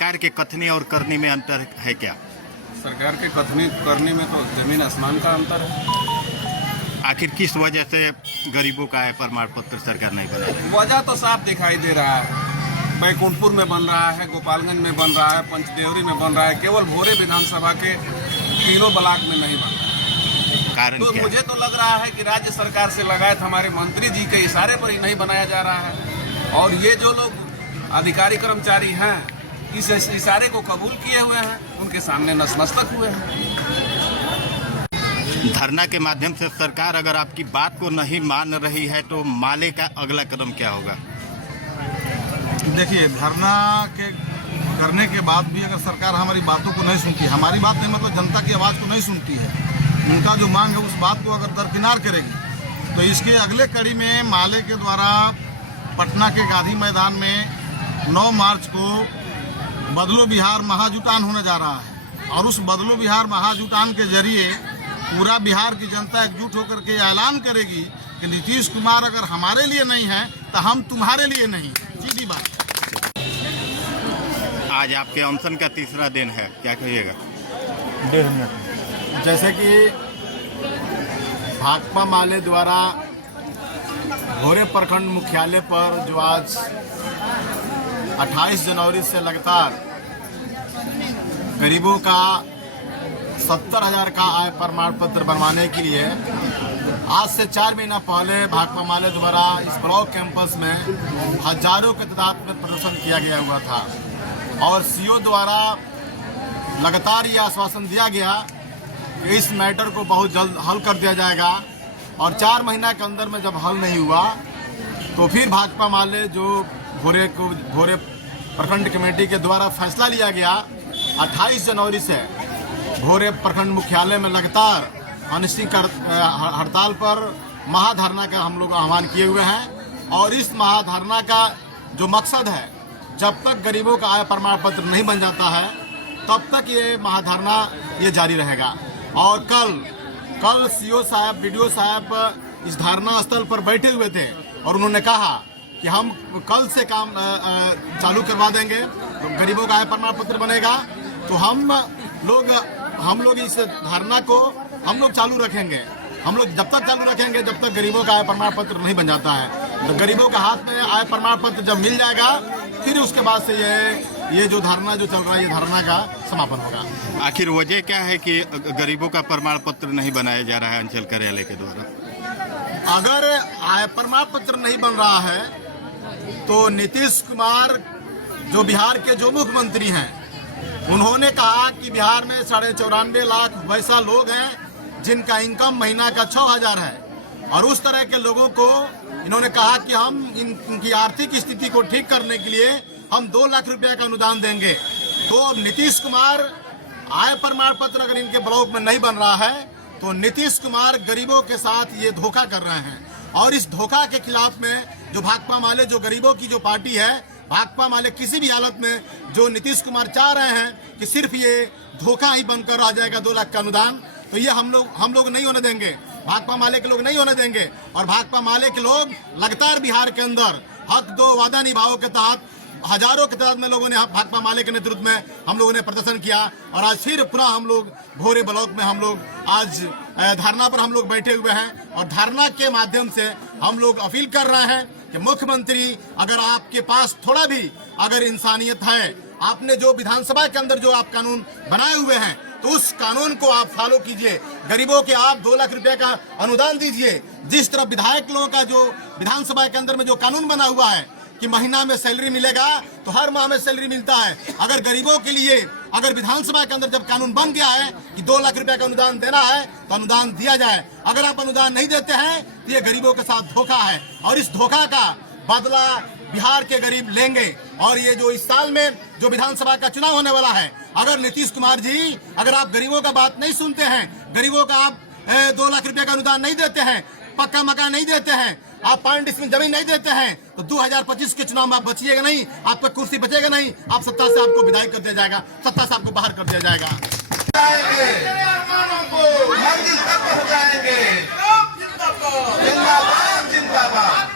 सरकार के कथनी और करनी में अंतर है क्या? सरकार के कथनी करनी में तो जमीन आसमान का अंतर है। आखिर किस वजह से गरीबों का आय प्रमाण पत्र सरकार नहीं बना रही? वजह तो साफ दिखाई दे रहा है। बैकुंठपुर में बन रहा है, गोपालगंज में बन रहा है, पंचदेवरी में बन रहा है, केवल भोरे विधानसभा के तीनों ब्लॉक में नहीं बन रहा है। कारण तो क्या? मुझे तो लग रहा है कि राज्य सरकार से लगाए हमारे मंत्री जी के इशारे पर ही नहीं बनाया जा रहा है, और ये जो लोग अधिकारी कर्मचारी हैं इस इशारे को कबूल किए हुए हैं, उनके सामने नतमस्तक हुए हैं। धरना के माध्यम से सरकार अगर आपकी बात को नहीं मान रही है तो माले का अगला कदम क्या होगा? देखिए, धरना के करने के बाद भी अगर सरकार हमारी बातों को नहीं सुनती, हमारी बात नहीं मतलब जनता की आवाज़ को नहीं सुनती है, उनका जो मांग है उस बात को अगर दरकिनार करेगी तो इसके अगले कड़ी में माले के द्वारा पटना के गांधी मैदान में 9 मार्च को बदलो बिहार महाजुटान होने जा रहा है। और उस बदलो बिहार महाजुटान के जरिए पूरा बिहार की जनता एकजुट होकर के ऐलान करेगी कि नीतीश कुमार अगर हमारे लिए नहीं है तो हम तुम्हारे लिए नहीं। सीधी बात। आज आपके अनशन का तीसरा दिन है, क्या कहिएगा? 1.5 मिनट। जैसे कि भाकपा माले द्वारा भोरे प्रखंड मुख्यालय पर जो आज 28 जनवरी से लगातार गरीबों का 70,000 का आय प्रमाण पत्र बनवाने के लिए आज से 4 महीना पहले भाकपा माले द्वारा इस ब्लॉक कैंपस में हजारों की तादाद में प्रदर्शन किया गया हुआ था, और सीओ द्वारा लगातार ये आश्वासन दिया गया कि इस मैटर को बहुत जल्द हल कर दिया जाएगा। और 4 महीना के अंदर में जब हल नहीं हुआ तो फिर भाकपा माले जो भोरे प्रखंड कमेटी के द्वारा फैसला लिया गया 28 जनवरी से भोरे प्रखंड मुख्यालय में लगातार अनिश्चित हड़ताल पर महाधरना का हम लोग आह्वान किए हुए हैं। और इस महाधरना का जो मकसद है, जब तक गरीबों का आय प्रमाण पत्र नहीं बन जाता है तब तक ये महाधरना ये जारी रहेगा। और कल सीओ साहब, बीडीओ साहब इस धरना स्थल पर बैठे हुए थे और उन्होंने कहा कि हम कल से काम चालू करवा देंगे, तो गरीबों का आय प्रमाण पत्र बनेगा। तो हम लोग इस धरना को हम लोग चालू रखेंगे। हम लोग जब तक चालू रखेंगे जब तक गरीबों का आय प्रमाण पत्र नहीं बन जाता है। तो गरीबों के हाथ में आय प्रमाण पत्र जब मिल जाएगा फिर उसके बाद से ये जो धरना जो चल रहा है, ये धरना का समापन होगा। आखिर वजह क्या है कि गरीबों का प्रमाण पत्र नहीं बनाया जा रहा है अंचल कार्यालय के द्वारा? अगर आय प्रमाण पत्र नहीं बन रहा है तो नीतीश कुमार जो बिहार के जो मुख्यमंत्री हैं, उन्होंने कहा कि बिहार में 94.5 लाख वैसा लोग हैं जिनका इनकम महीना का 6,000 है, और उस तरह के लोगों को इन्होंने कहा कि हम इनकी आर्थिक स्थिति को ठीक करने के लिए हम 2 लाख रुपया का अनुदान देंगे। तो अब नीतीश कुमार आय प्रमाण पत्र अगर इनके ब्लॉक में नहीं बन रहा है तो नीतीश कुमार गरीबों के साथ ये धोखा कर रहे हैं। और इस धोखा के खिलाफ में जो भाकपा माले, जो गरीबों की जो पार्टी है, भाकपा माले किसी भी हालत में जो नीतीश कुमार चाह रहे हैं कि सिर्फ ये धोखा ही बनकर आ जाएगा 2 लाख का अनुदान, तो ये हम लोग नहीं होने देंगे। भाकपा माले के लोग नहीं होने देंगे। और भाकपा माले के लोग लगातार बिहार के अंदर हक दो वादा निभाओ के तहत हजारों की तादाद में लोगों ने भाकपा माले के नेतृत्व में हम लोगों ने प्रदर्शन किया। और आज फिर पुनः हम लोग भोरे ब्लॉक में हम लोग आज धरना पर हम लोग बैठे हुए हैं। और धरना के माध्यम से हम लोग अपील कर रहे हैं कि मुख्यमंत्री, अगर आपके पास थोड़ा भी अगर इंसानियत है, आपने जो विधानसभा के अंदर जो आप कानून बनाए हुए हैं तो उस कानून को आप फॉलो कीजिए। गरीबों के आप 2 लाख रुपए का अनुदान दीजिए। जिस तरह विधायक लोगों का जो विधानसभा के अंदर में जो कानून बना हुआ है कि महीना में सैलरी मिलेगा तो हर माह में सैलरी मिलता है, अगर गरीबों के लिए अगर विधानसभा के अंदर जब कानून बन गया है कि 2 लाख रुपए का अनुदान देना है तो अनुदान दिया जाए। अगर आप अनुदान नहीं देते हैं तो ये गरीबों के साथ धोखा है, और इस धोखा का बदला बिहार के गरीब लेंगे। और ये जो इस साल में जो विधानसभा का चुनाव होने वाला है, अगर नीतीश कुमार जी अगर आप गरीबों का बात नहीं सुनते हैं, गरीबों का आप 2 लाख रुपए का अनुदान नहीं देते हैं, पक्का मकान नहीं देते हैं, आप 5 डिसमिल जमीन नहीं देते हैं, तो 2025 के चुनाव में आप बचिएगा नहीं, आपका कुर्सी बचेगा नहीं, आप सत्ता से आपको विदाई कर दिया जाएगा, सत्ता से आपको बाहर कर दिया जाएगा। जिंदाबाद।